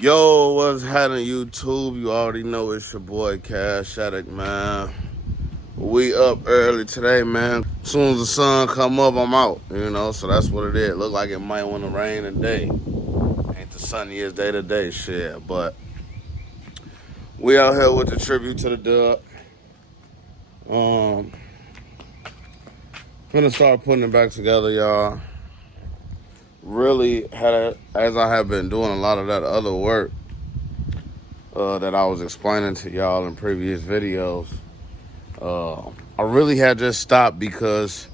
Yo, what's happening, YouTube? You already know it's your boy Cash Addict, man. We up early today, man. As soon as the sun come up, I'm out, so that's what it is. Look like it might want to rain today. Ain't the sunniest day today, shit, but we out here with the tribute to the dub. Gonna start putting it back together, y'all. Really as I have been doing a lot of that other work that I was explaining to y'all in previous videos. I really had just stopped because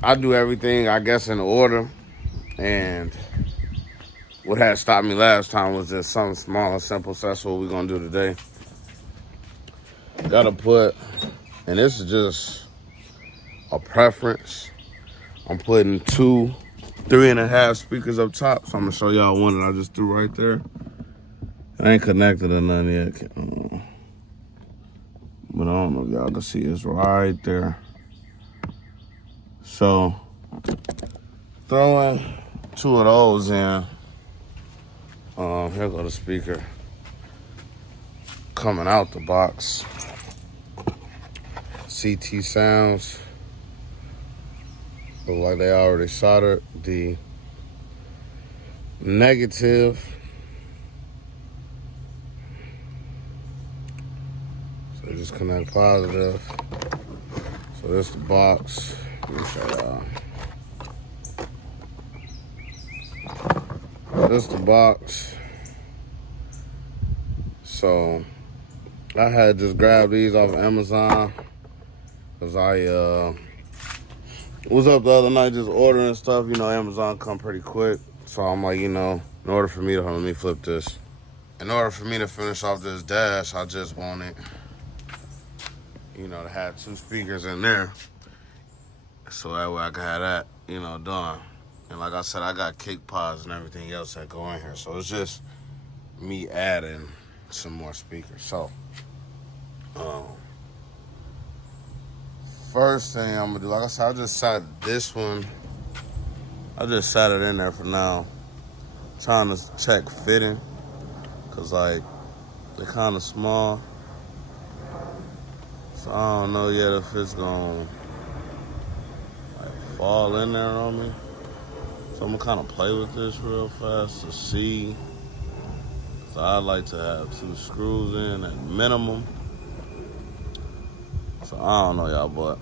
I do everything, I guess, in order. And what had stopped me last time was just something small and simple. So that's what we're going to do today. Got to put, and this is just a preference. I'm putting 2 3.5 speakers up top. So I'm going to show y'all one that I just threw right there. I ain't connected or nothing yet. But I don't know if y'all can see it's right there. So, throwing 2 of those in. Here go the speaker. Coming out the box. CT Sounds. Look like they already soldered the negative. So just connect positive. So this is the box. Let me show y'all. This is the box. So I had just grabbed these off of Amazon because I was up the other night just ordering stuff. Amazon come pretty quick. So I'm like, in order for me to, let me flip this. In order for me to finish off this dash, I just wanted, to have 2 speakers in there. So that way I can have that, done. And like I said, I got kick pods and everything else that go in here. So it's just me adding some more speakers. So, first thing I'm gonna do, like I said, I just sat this one. I just sat it in there for now. Trying to check fitting. Cause they're kind of small. So I don't know yet if it's gonna fall in there on me. So I'm gonna kind of play with this real fast to see. So I like to have 2 screws in at minimum. So I don't know, y'all, but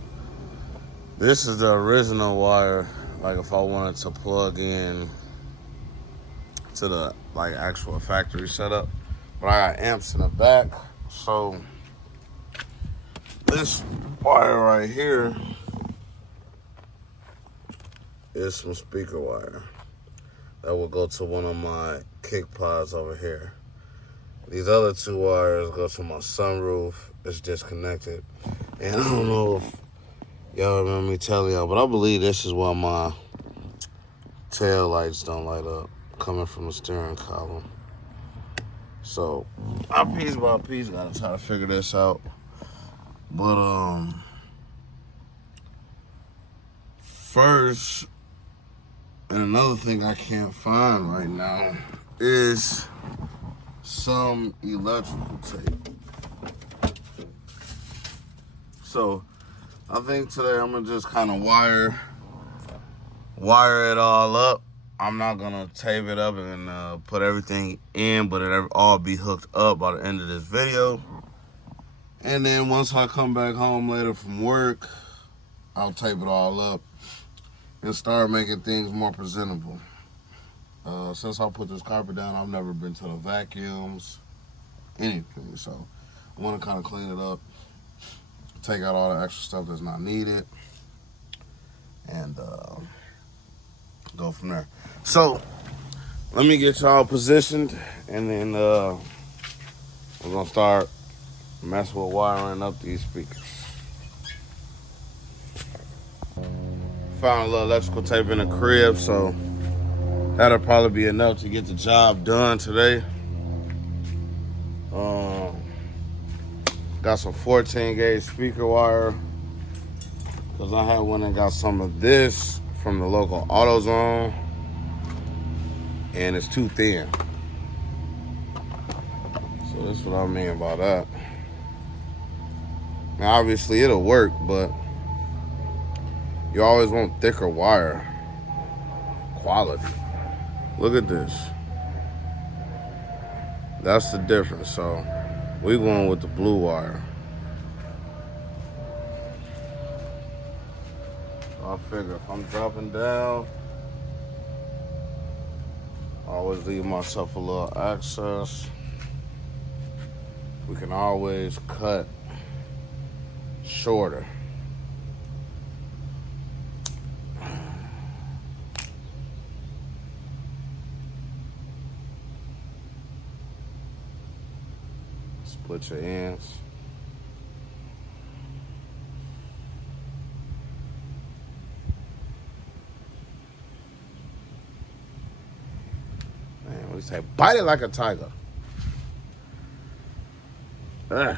this is the original wire. Like if I wanted to plug in to the actual factory setup, but I got amps in the back. So this wire right here is some speaker wire that will go to one of my kick pods over here. These other 2 wires go to my sunroof. It's disconnected. And I don't know if y'all remember me telling y'all, but I believe this is why my tail lights don't light up coming from the steering column. So I piece by piece gotta try to figure this out. But first, and another thing I can't find right now is some electrical tape. So I think today I'm gonna just kind of wire it all up. I'm not gonna tape it up and put everything in, but it'll all be hooked up by the end of this video. And then once I come back home later from work, I'll tape it all up and start making things more presentable. Since I put this carpet down, I've never been to the vacuums, anything. So I want to kind of clean it up, take out all the extra stuff that's not needed, and go from there. So let me get y'all positioned, and then we're gonna start messing with wiring up these speakers. Found a little electrical tape in the crib, so that'll probably be enough to get the job done today. Got some 14 gauge speaker wire, because I had one and got some of this from the local AutoZone. and it's too thin. So that's what I mean by that. Now obviously it'll work, but you always want thicker wire. Quality. Look at this. That's the difference. So we're going with the blue wire. I figure if I'm dropping down, I always leave myself a little access. We can always cut shorter. Split your ends. Man, we say bite it like a tiger. Ugh.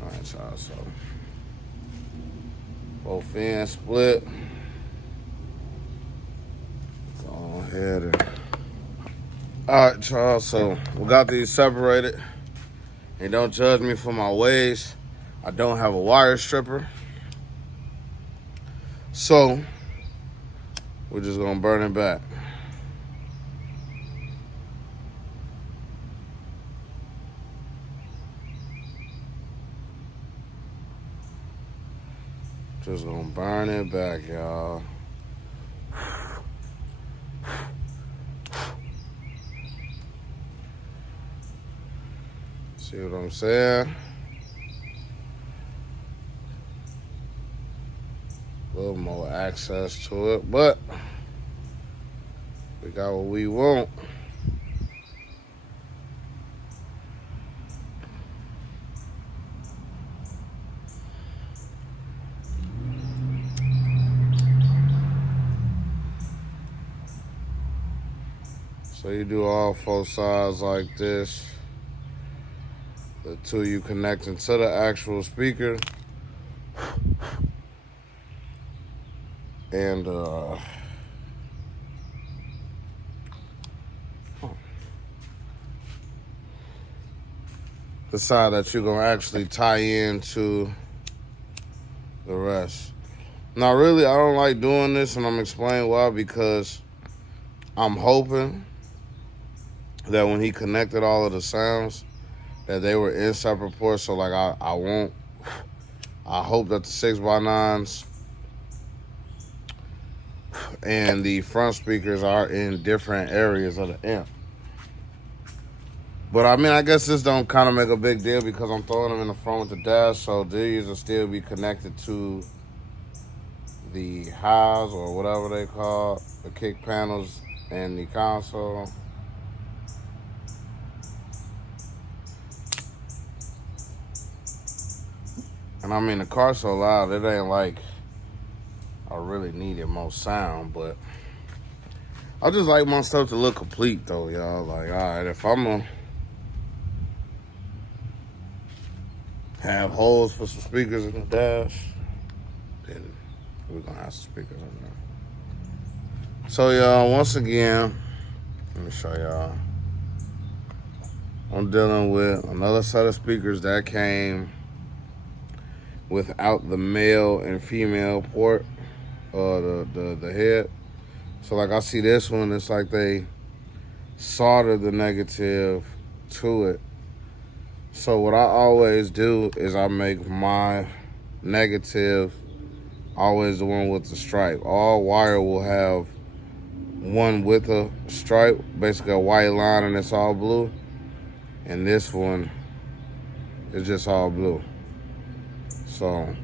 All right, y'all. So both ends split. Go ahead and. All right, y'all. So we got these separated. And don't judge me for my ways. I don't have a wire stripper. So we're just gonna burn it back. Just gonna burn it back, y'all. See what I'm saying? A little more access to it, but we got what we want. So you do all 4 sides like this. The 2 you connecting to the actual speaker. And the side that you're gonna actually tie into the rest. Now really I don't like doing this, and I'm explaining why, because I'm hoping that when he connected all of the sounds that they were in separate ports. So like I hope that the 6x9s and the front speakers are in different areas of the amp. But I mean, I guess this don't kind of make a big deal because I'm throwing them in the front with the dash, so these will still be connected to the highs or whatever they call the kick panels and the console. And I mean, the car's so loud, it ain't like I really needed more sound, but I just like my stuff to look complete though, y'all. Like, all right, if I'm gonna have holes for some speakers in the dash, then we're gonna have some speakers in there. So y'all, once again, let me show y'all. I'm dealing with another set of speakers that came without the male and female port, the head. So like I see this one, it's like they soldered the negative to it. So what I always do is I make my negative always the one with the stripe. All wire will have one with a stripe, basically a white line, and it's all blue. And this one is just all blue. So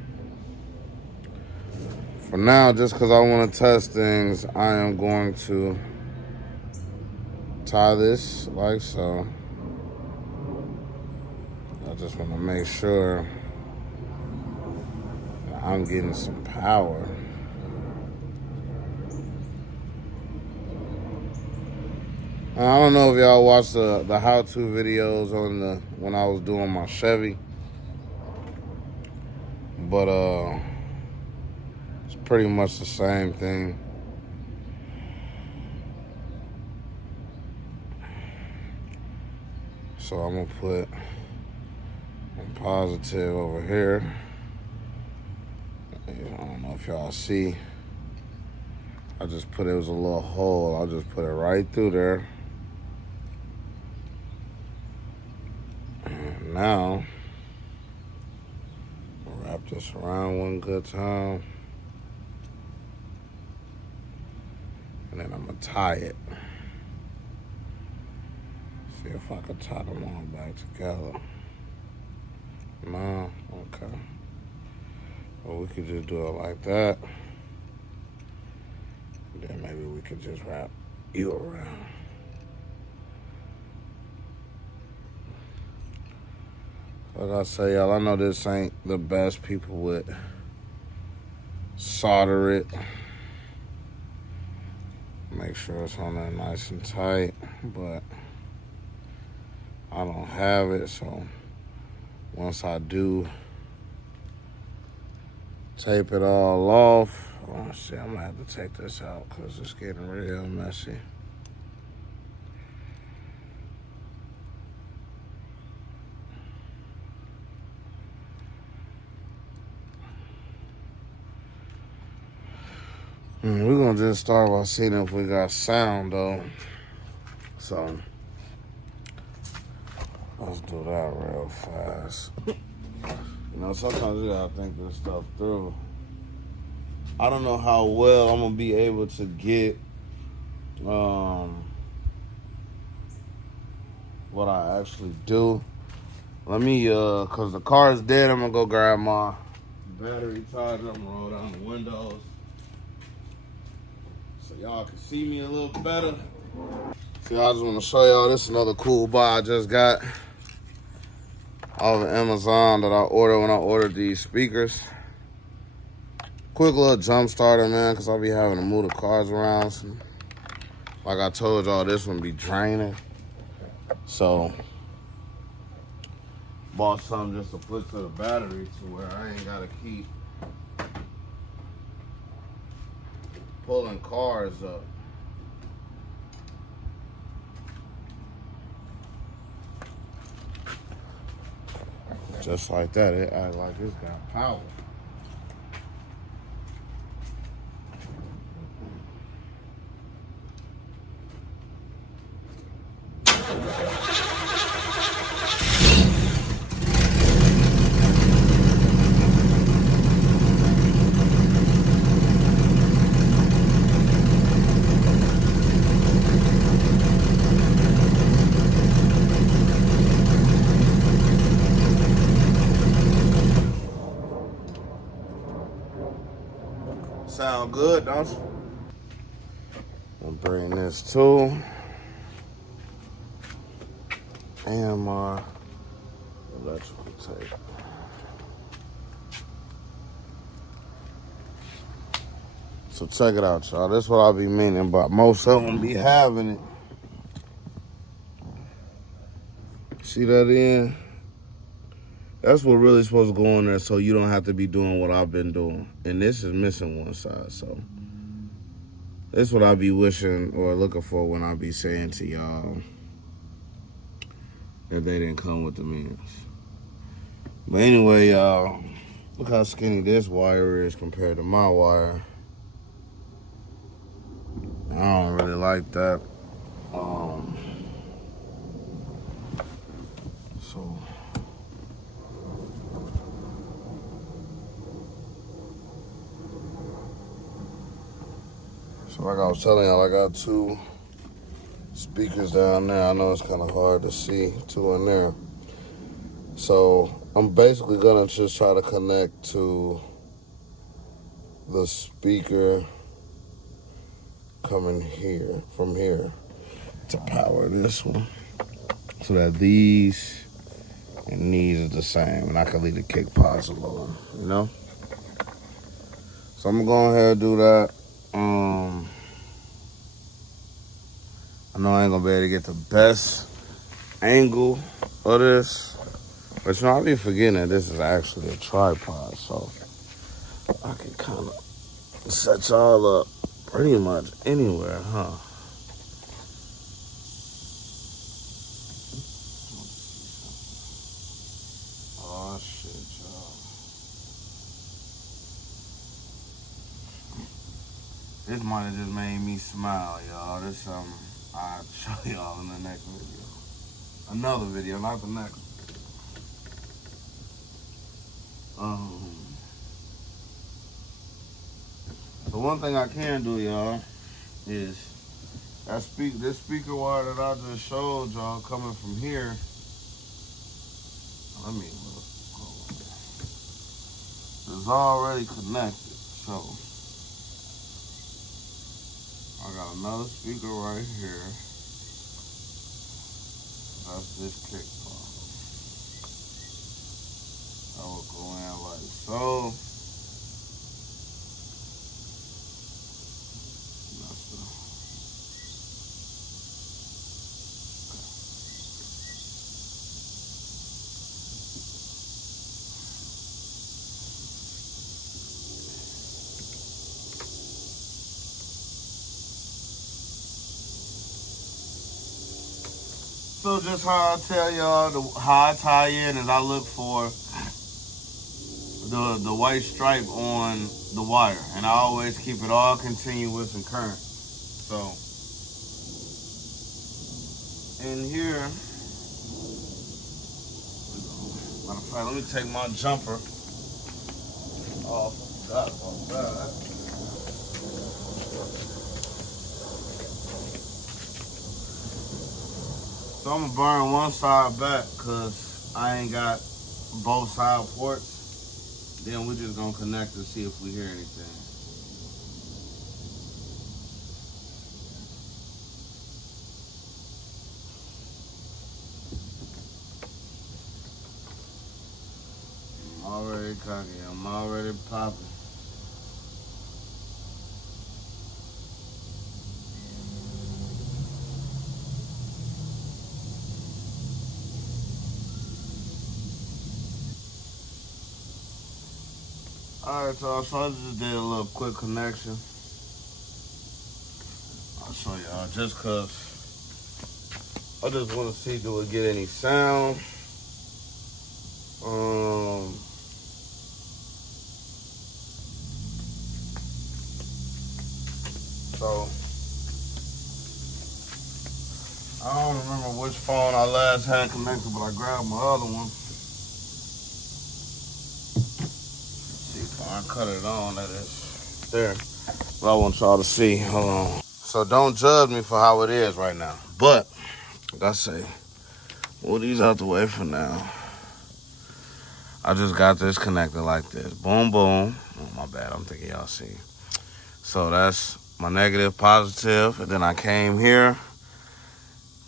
for now, just because I want to test things, I am going to tie this like so. I just want to make sure that I'm getting some power. I don't know if y'all watched the how-to videos on when I was doing my Chevy, but pretty much the same thing. So I'm gonna put a positive over here. I don't know if y'all see. I just put, it was a little hole. I'll just put it right through there. And now, I'll wrap this around one good time. And then I'm gonna tie it. See if I can tie them all back together. No, okay. Well, we could just do it like that. Then maybe we could just wrap you around. Like I say, y'all, I know this ain't the best. People would solder it. Make sure it's on there nice and tight, but I don't have it, so once I do tape it all off, oh shit, I'm gonna have to take this out because it's getting real messy. We're gonna just start by seeing if we got sound though. So let's do that real fast. You know, sometimes you gotta think this stuff through. I don't know how well I'm gonna be able to get what I actually do. Let me, cause the car is dead, I'm gonna go grab my battery charger. I'm gonna roll down the windows so y'all can see me a little better. See, I just wanna show y'all, this is another cool buy I just got off of Amazon that I ordered when I ordered these speakers. Quick little jump starter, man, because I'll be having to move the cars around. So, like I told y'all, this one be draining. So, bought something just to put to the battery to where I ain't got to keep pulling cars up. Just like that, it act like it's got power. Sound good, don't you? I'll bring this tool and my electrical tape. So check it out, y'all. This is what I be meaning, but most of them be having it. See that in? That's what really supposed to go on there so you don't have to be doing what I've been doing. And this is missing one side, so this is what I be wishing or looking for when I be saying to y'all if they didn't come with the means. But anyway, y'all, look how skinny this wire is compared to my wire. I don't really like that. So like I was telling y'all, I got two speakers down there. I know it's kind of hard to see, two in there. So I'm basically gonna just try to connect to the speaker coming here, from here, to power this one. So that these and these are the same, and I can leave the kick pods alone, you know? So I'm gonna go ahead and do that. I know I ain't gonna be able to get the best angle of this, but you know, I be forgetting that this is actually a tripod, so I can kind of set y'all up pretty much anywhere, huh? Oh shit, y'all. This might have just made me smile, y'all. This something I'll show y'all in the next video. Another video, not the next. The one thing I can do, y'all, is this speaker wire that I just showed y'all coming from here. Let me look. It's already connected, so I got another speaker right here. That's this kick part. I will go in like so. So just how I tell y'all, how I tie in is I look for the white stripe on the wire, and I always keep it all continuous and current. So in here, matter of fact, let me take my jumper off. So I'm gonna burn one side back because I ain't got both side ports. Then we're just gonna connect and see if we hear anything. I'm already cocky, I'm already popping. Alright, so I just did a little quick connection. I'll show y'all just cause I just want to see, do it get any sound? So I don't remember which phone I last had connected, but I grabbed my other one. I cut it on, that is there. But I want y'all to see. Hold on. So don't judge me for how it is right now. But, like I say, move these out the way for now. I just got this connected like this. Boom, boom. Oh, my bad. I'm thinking y'all see. So that's my negative, positive. And then I came here,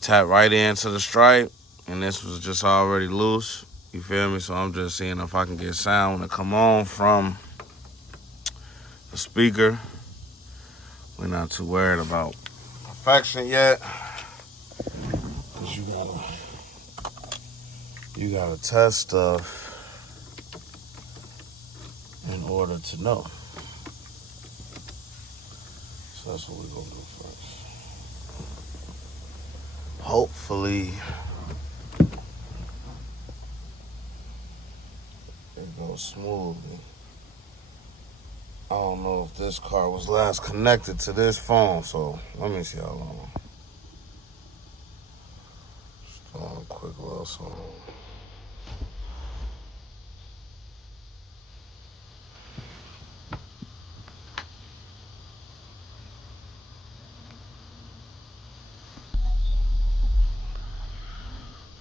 tapped right into the stripe, and this was just already loose. You feel me? So I'm just seeing if I can get sound to come on from the speaker. We're not too worried about perfection yet, because you gotta test stuff in order to know. So that's what we're gonna do first. Hopefully it goes smoothly. I don't know if this car was last connected to this phone, so let me see how long. Just doing a quick little song.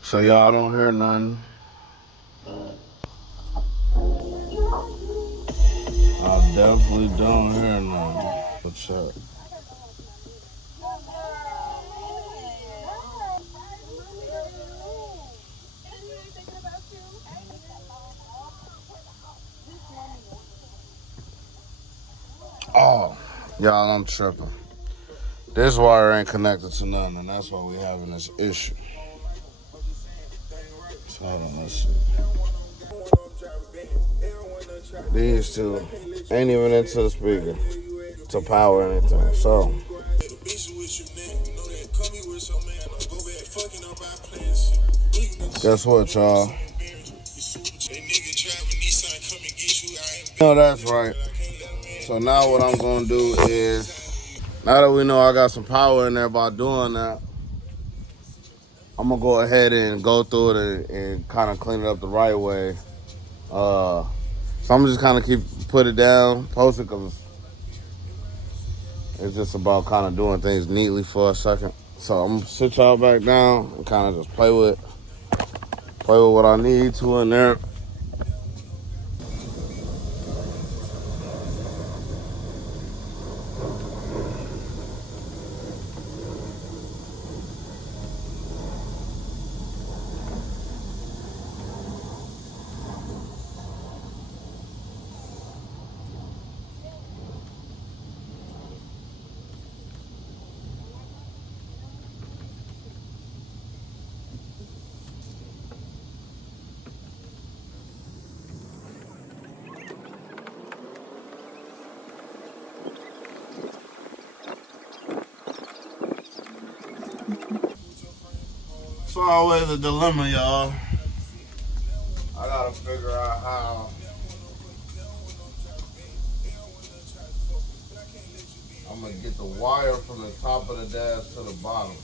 So y'all don't hear nothing. I definitely don't hear nothing. What's up? Oh, y'all, I'm tripping. This wire ain't connected to nothing, and that's why we having this issue. So hold on, let's see. These two ain't even into the speaker to power anything. So guess what, y'all? No, that's right. So now what I'm gonna do is, now that we know I got some power in there by doing that, I'm gonna go ahead and go through it and kind of clean it up the right way. So I'm just kind of put it down, post it, because it's just about kind of doing things neatly for a second. So I'm gonna sit y'all back down and kind of just play with what I need to in there. It's always a dilemma, y'all. I gotta figure out how I'm gonna get the wire from the top of the dash to the bottom.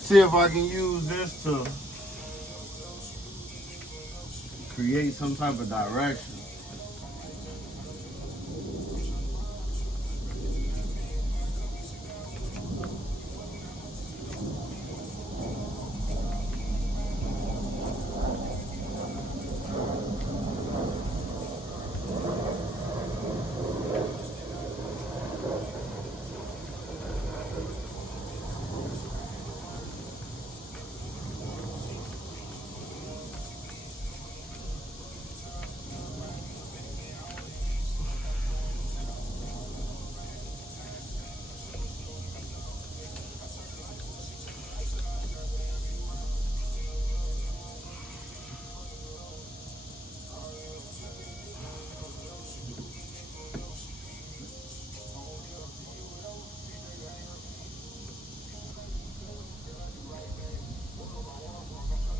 See if I can use this to create some type of direction.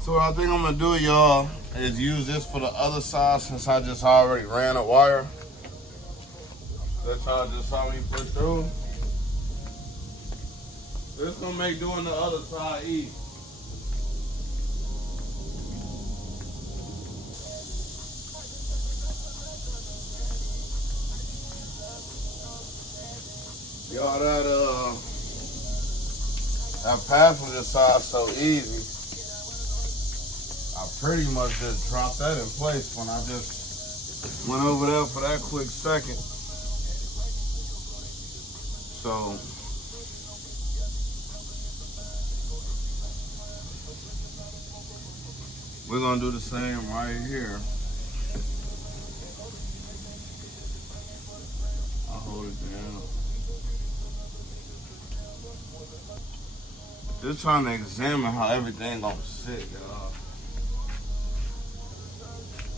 So what I think I'm gonna do, y'all, is use this for the other side, since I just already ran a wire that y'all just saw me put through. This gonna make doing the other side easy. Y'all, that passenger side so easy. I pretty much just dropped that in place when I just went over there for that quick second. So we're gonna do the same right here. I'll hold it down. Just trying to examine how everything gonna sit, y'all.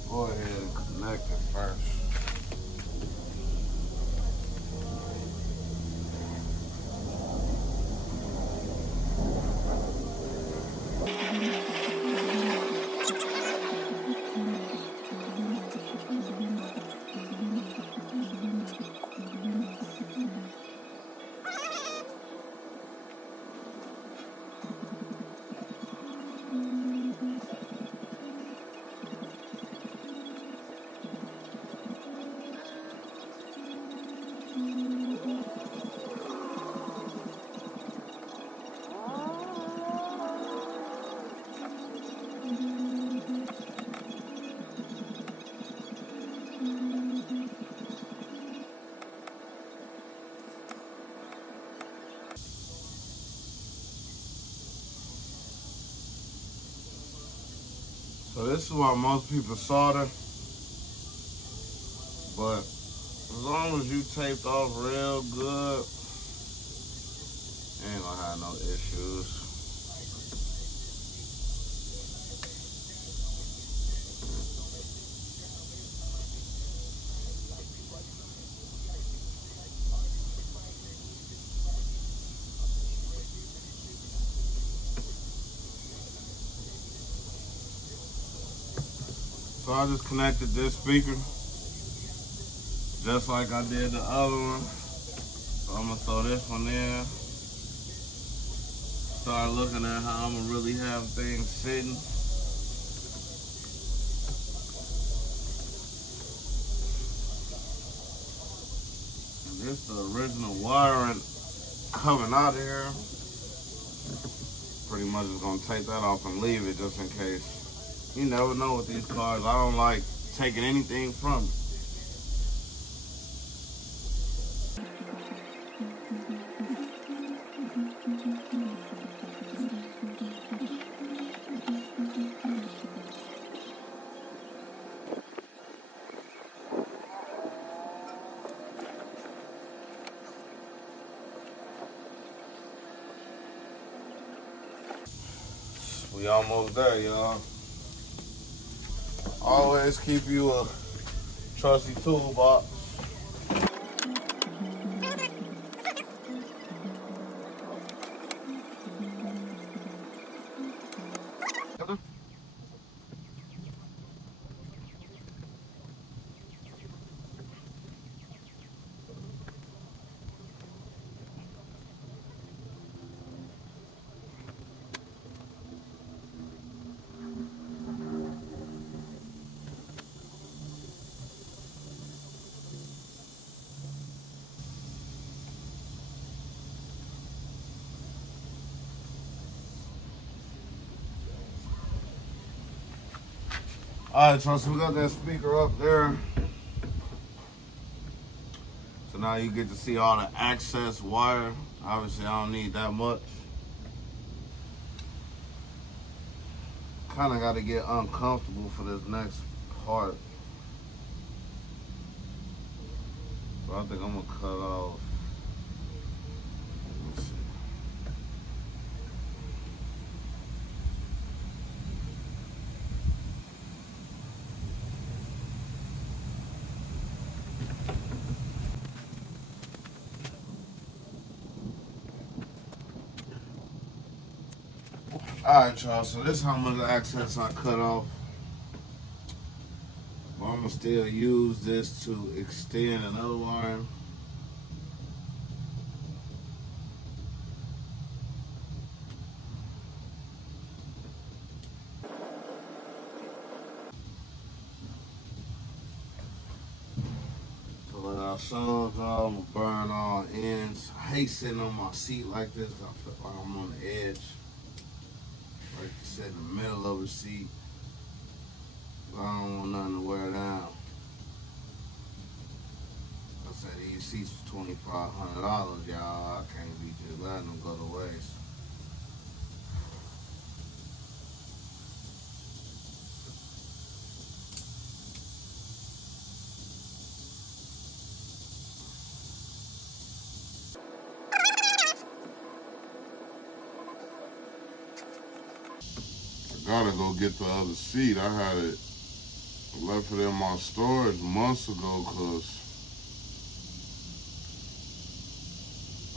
Go ahead and connect it first. So this is why most people solder, but As long as you taped off real good, ain't gonna have no issues. So I just connected this speaker just like I did the other one. So I'm gonna throw this one in. Start looking at how I'm gonna really have things sitting. And this the original wiring coming out of here. Pretty much just gonna take that off and leave it just in case. You never know with these cars. I don't like taking anything from it. We almost there, y'all. Always keep you a trusty toolbox. Alright, so we got that speaker up there. So now you get to see all the access wire. Obviously, I don't need that much. Kind of got to get uncomfortable for this next part. So I think I'm going to cut off. Let's see. Alright, y'all, so this is how much access I cut off. But I'm going to still use this to extend another wire. So like I showed y'all, I'm going to burn all ends. I hate sitting on my seat like this. I feel like I'm on the edge. Like to sit in the middle of the seat. I don't want nothing to wear down. I said these seats for $2,500, y'all. I can't be just letting them go to waste. I gotta go get the other seat. I had it left it in my storage months ago because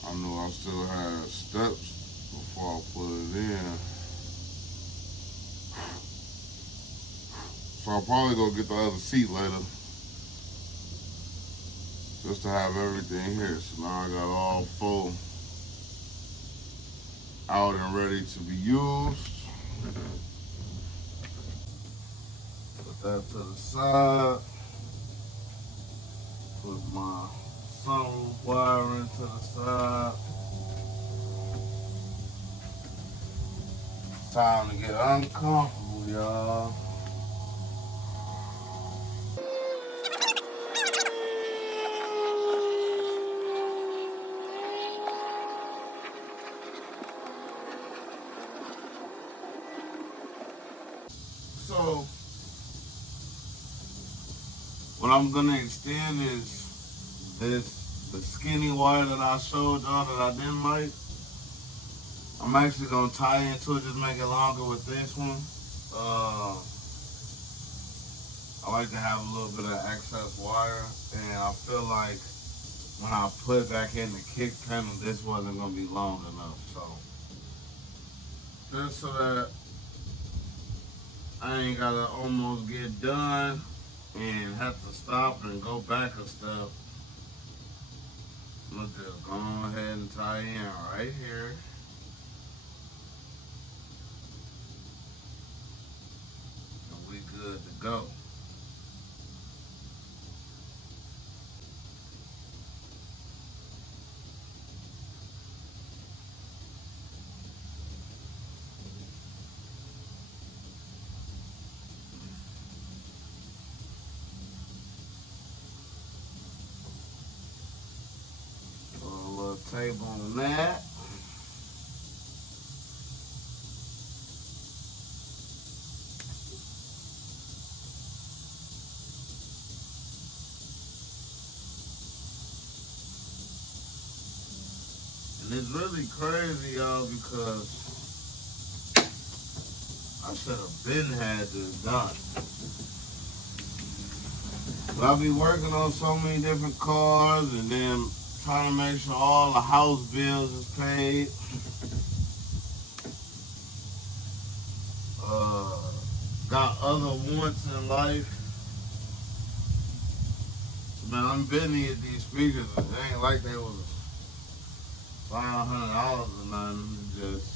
I knew I still had steps before I put it in. So I'll probably go get the other seat later just to have everything here. So now I got all four out and ready to be used. Put that to the side. Put my sunroof wiring to the side. It's time to get uncomfortable, y'all. So what I'm gonna extend is the skinny wire that I showed y'all that I didn't like, I'm actually gonna tie into it, just make it longer with this one. I like to have a little bit of excess wire, and I feel like when I put it back in the kick panel, this wasn't gonna be long enough. So just so that I ain't gotta almost get done and have to stop and go back and stuff. I'm gonna just go ahead and tie in right here. And we good to go. Put a little tape on that. And it's really crazy, y'all, because I should have been had this done. But I be working on so many different cars and then trying to make sure all the house bills is paid. Got other wants in life. Man, I'm bidding at these speakers. It ain't like they was $500 or nothing. Just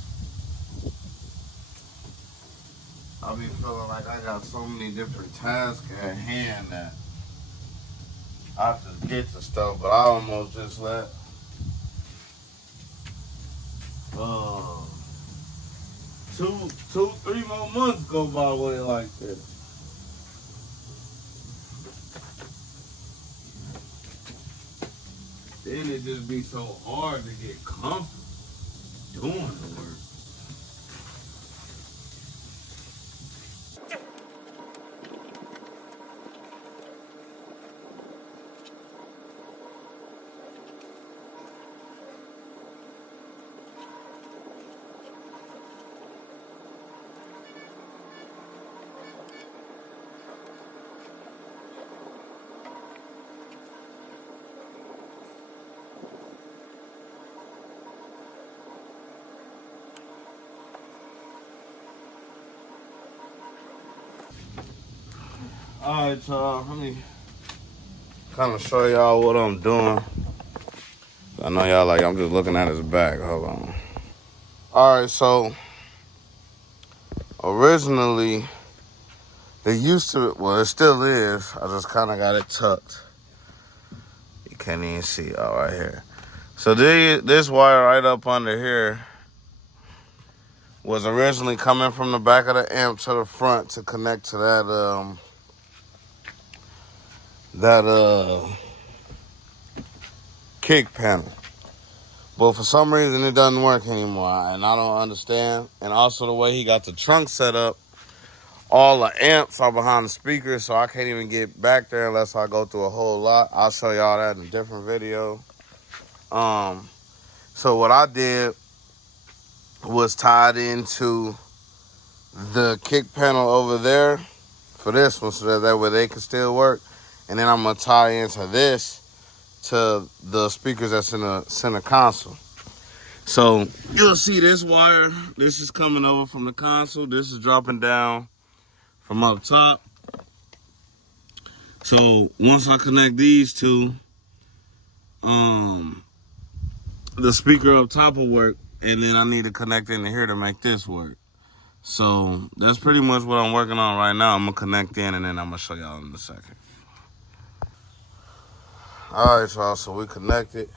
I be feeling like I got so many different tasks at hand that I just get to stuff, but I almost just let 3 more months go by way like this. Then it just be so hard to get comfortable doing the work. All right, y'all, let me kind of show y'all what I'm doing. I know y'all like, I'm just looking at his back. Hold on. All right, so originally, they used to, well, it still is. I just kind of got it tucked. You can't even see all right here. So this wire right up under here was originally coming from the back of the amp to the front to connect to that kick panel. But for some reason, it doesn't work anymore, and I don't understand. And also the way he got the trunk set up, all the amps are behind the speakers, so I can't even get back there unless I go through a whole lot. I'll show y'all that in a different video. So what I did was tied into the kick panel over there for this one, so that way they can still work. And then I'm gonna tie into this to the speakers that's in the center console. So you'll see this wire, this is coming over from the console, this is dropping down from up top. So once I connect these two, the speaker up top will work, and then I need to connect into here to make this work. So that's pretty much what I'm working on right now. I'm gonna connect in, and then I'm gonna show y'all in a second. All right, y'all, so we connected.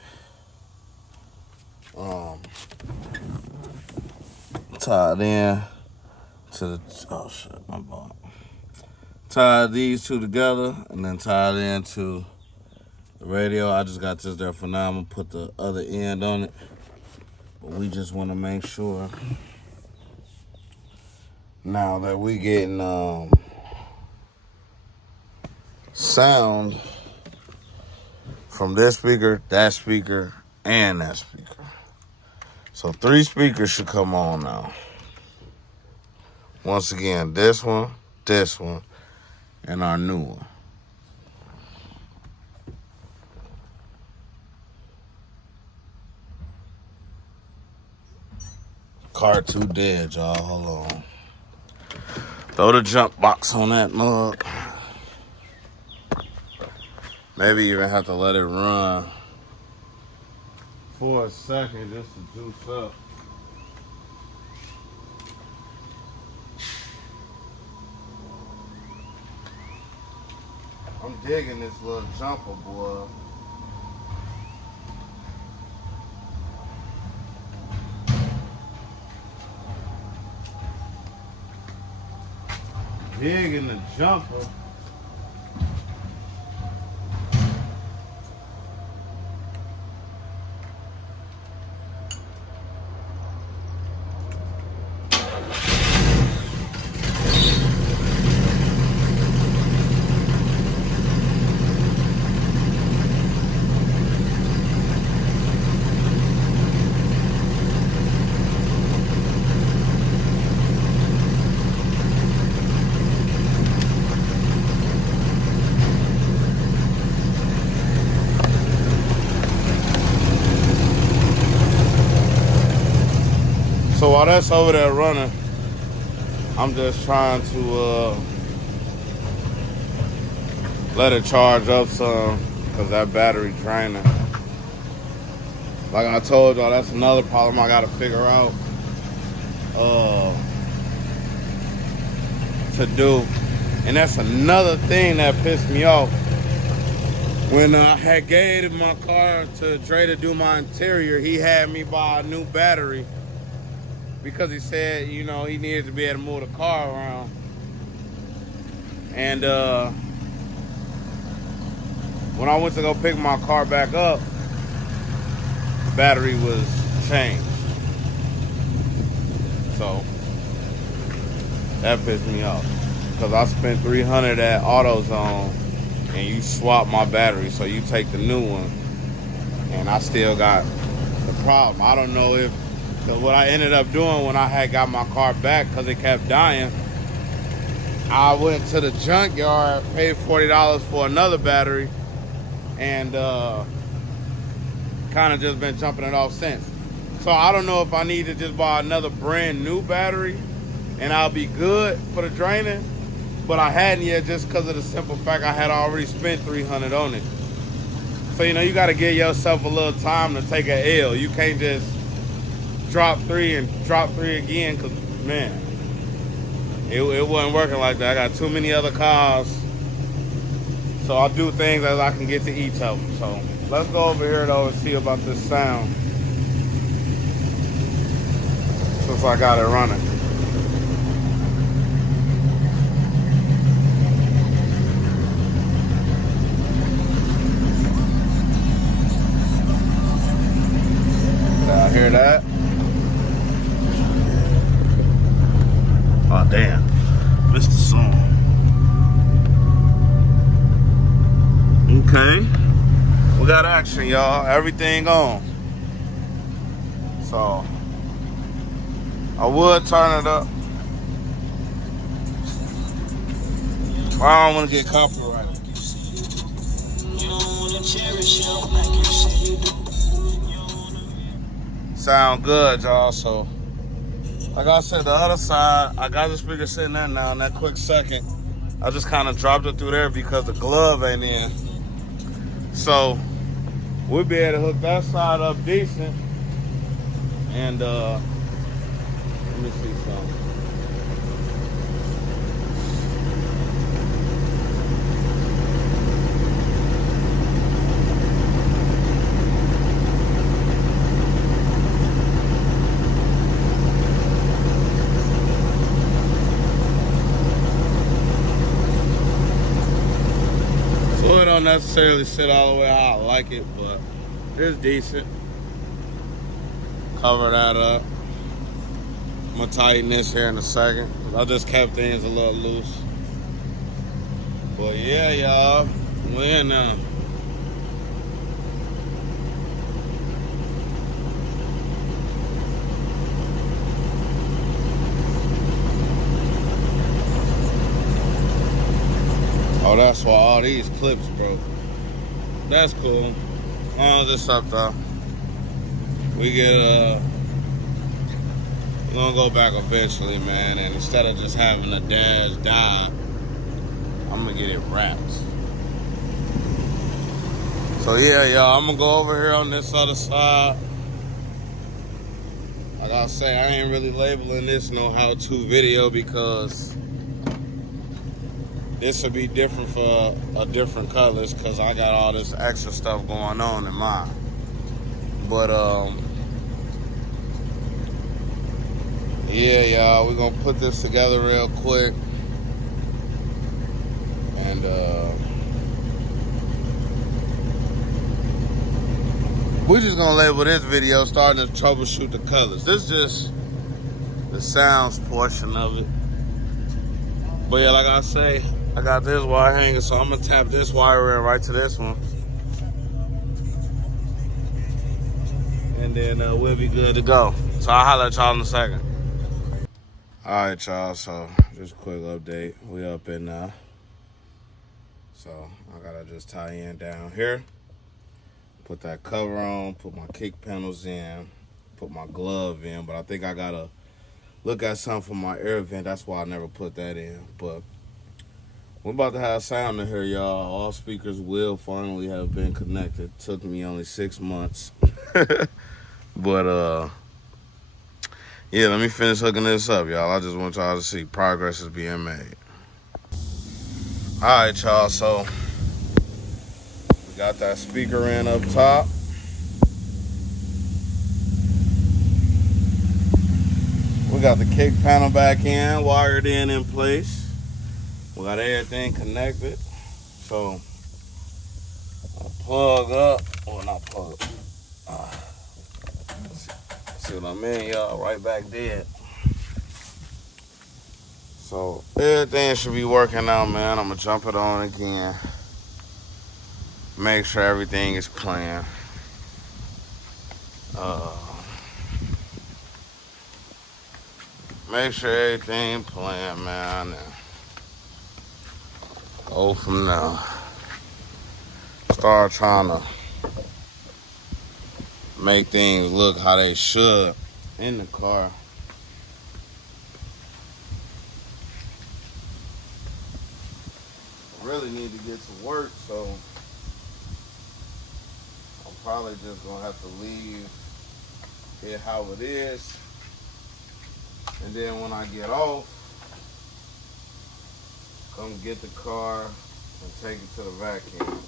Tied in to the, oh shit, my bad. Tied these two together and then tied into the radio. I just got this there for now. I'm gonna put the other end on it. But we just wanna make sure now that we getting sound from this speaker, and that speaker. So 3 speakers should come on now. Once again, this one, and our new one. Car too dead, y'all. Hold on. Throw the jump box on that mug. Maybe even have to let it run for a second just to juice up. I'm digging this little jumper, boy. Digging the jumper. So while that's over there running, I'm just trying to let it charge up some because that battery draining. Like I told y'all, that's another problem I gotta figure out to do. And that's another thing that pissed me off. When I had gave my car to Dre to do my interior, he had me buy a new battery because he said, you know, he needed to be able to move the car around. And when I went to go pick my car back up, the battery was changed. So that pissed me off because I spent $300 at AutoZone and you swap my battery, so you take the new one, and I still got the problem. I don't know if what I ended up doing when I had got my car back, because it kept dying, I went to the junkyard, paid $40 for another battery, and kind of just been jumping it off since. So I don't know if I need to just buy another brand new battery and I'll be good for the draining, but I hadn't yet just because of the simple fact I had already spent $300 on it. So, you know, you got to give yourself a little time to take an L. You can't just drop 3 and drop 3 again, because, man, it wasn't working like that. I got too many other cars, so I'll do things as I can get to each of them. So let's go over here, though, and see about this sound, since I got it running. Y'all hear that? Oh, damn. Missed the song. Okay. We got action, y'all. Everything on. So, I would turn it up. I don't want to get copyrighted. Sound good, y'all. So, like I said, the other side, I got the speaker sitting there now. In that quick second, I just kind of dropped it through there because the glove ain't in. So, we'll be able to hook that side up decent. And, let me see something. So it don't necessarily sit all the way how I like it, but it's decent. Cover that up. I'm gonna tighten this here in a second. I just kept things a little loose. But yeah, y'all, we're in now. that's why all these clips broke. That's cool. This up though. We get we're gonna go back eventually, man. And instead of just having the dash die, I'm gonna get it wrapped. So yeah, y'all, I'm gonna go over here on this other side. Like I say, I ain't really labeling this no how-to video because this will be different for a different Cutlass because I got all this extra stuff going on in mine. But yeah, y'all, we're gonna put this together real quick. And we're just gonna label this video starting to troubleshoot the Cutlass. This is just the sounds portion of it. But yeah, like I say, I got this wire hanging, so I'm gonna tap this wire in right to this one. And then we'll be good to go. So I'll holler at y'all in a second. All right, y'all, so just a quick update. We up in now. So I gotta just tie in down here. Put that cover on, put my kick panels in, put my glove in, but I think I gotta look at something for my air vent. That's why I never put that in. But we're about to have sound in here, y'all. All speakers will finally have been connected. Took me only 6 months. But yeah, let me finish hooking this up, y'all. I just want y'all to see progress is being made. All right, y'all, so got that speaker in up top. We got the kick panel back in, wired in place. We got everything connected. So I'll plug up, or not plug. See what I mean, y'all? Right back dead. So everything should be working out, man. I'm gonna jump it on again. Make sure everything is playing. Make sure everything playing, man. And go from there. Start trying to make things look how they should in the car. Really need to get to work, so I'm probably just gonna have to leave it how it is, and then when I get off, come get the car and take it to the vacuum.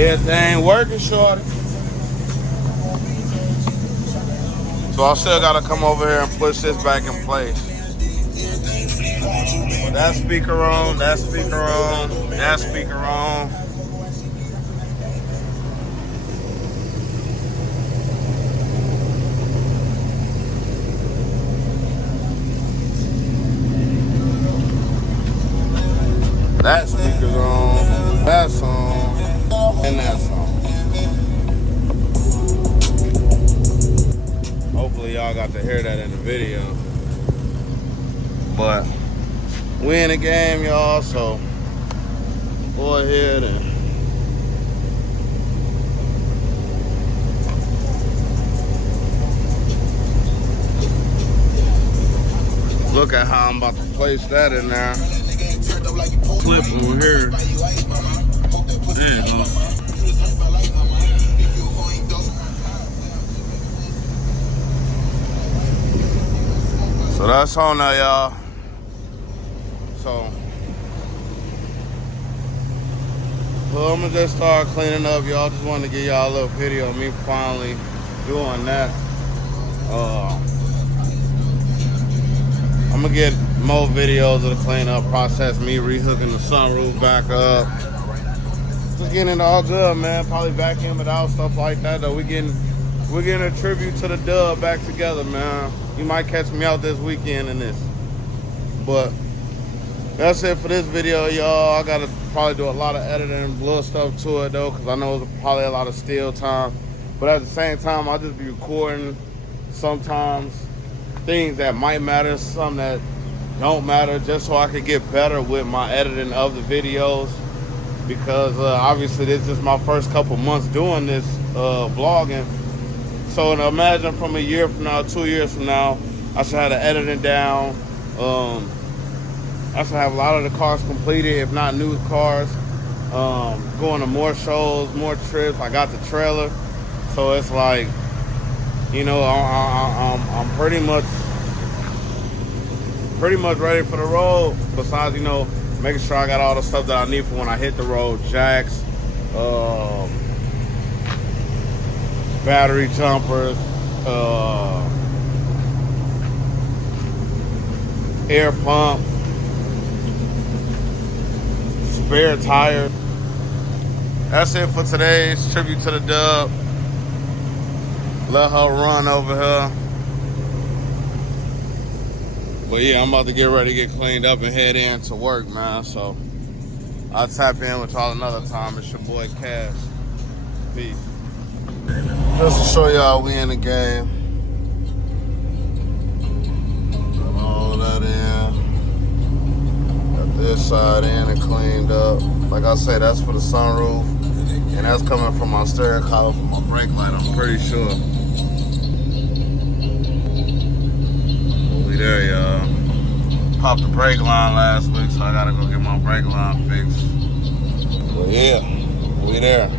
Everything working, shorty. So I still gotta come over here and push this back in place. Well, that speaker on, that speaker on, that speaker on. That speaker's on, that's on, and that's on. Hopefully y'all got to hear that in the video. But we in the game, y'all, so go ahead and look at how I'm about to place that in there. Clip over here. There you go. So that's on there, y'all. So, well, I'm gonna just start cleaning up, y'all. Just wanted to give y'all a little video of me finally doing that. I'm gonna get more videos of the cleanup process, me rehooking the sunroof back up. Just getting it all good, man. Probably vacuum it out, stuff like that, though. We're getting a tribute to the dub back together, man. You might catch me out this weekend in this. But that's it for this video, y'all. I gotta probably do a lot of editing and blow stuff to it, though, because I know it's probably a lot of still time. But at the same time, I'll just be recording sometimes things that might matter, some that don't matter, just so I can get better with my editing of the videos. Because obviously this is my first couple months doing this vlogging. So imagine from a year from now, 2 years from now, I should have the editing down. I should have a lot of the cars completed, if not new cars. Going to more shows, more trips. I got the trailer. So it's like, you know, I'm pretty much ready for the road. Besides, you know, making sure I got all the stuff that I need for when I hit the road. Jacks, battery jumpers, air pump, spare tire. That's it for today's tribute to the dub. Let her run over here. But yeah, I'm about to get ready to get cleaned up and head in to work, man. So I'll tap in with y'all another time. It's your boy Cash. Peace. Just to show y'all we in the game. Got all that in. Got this side in and cleaned up. Like I say, that's for the sunroof. And that's coming from my steering column for my brake light, I'm pretty sure. We there, y'all. Popped the brake line last week, so I gotta go get my brake line fixed. But yeah, we there.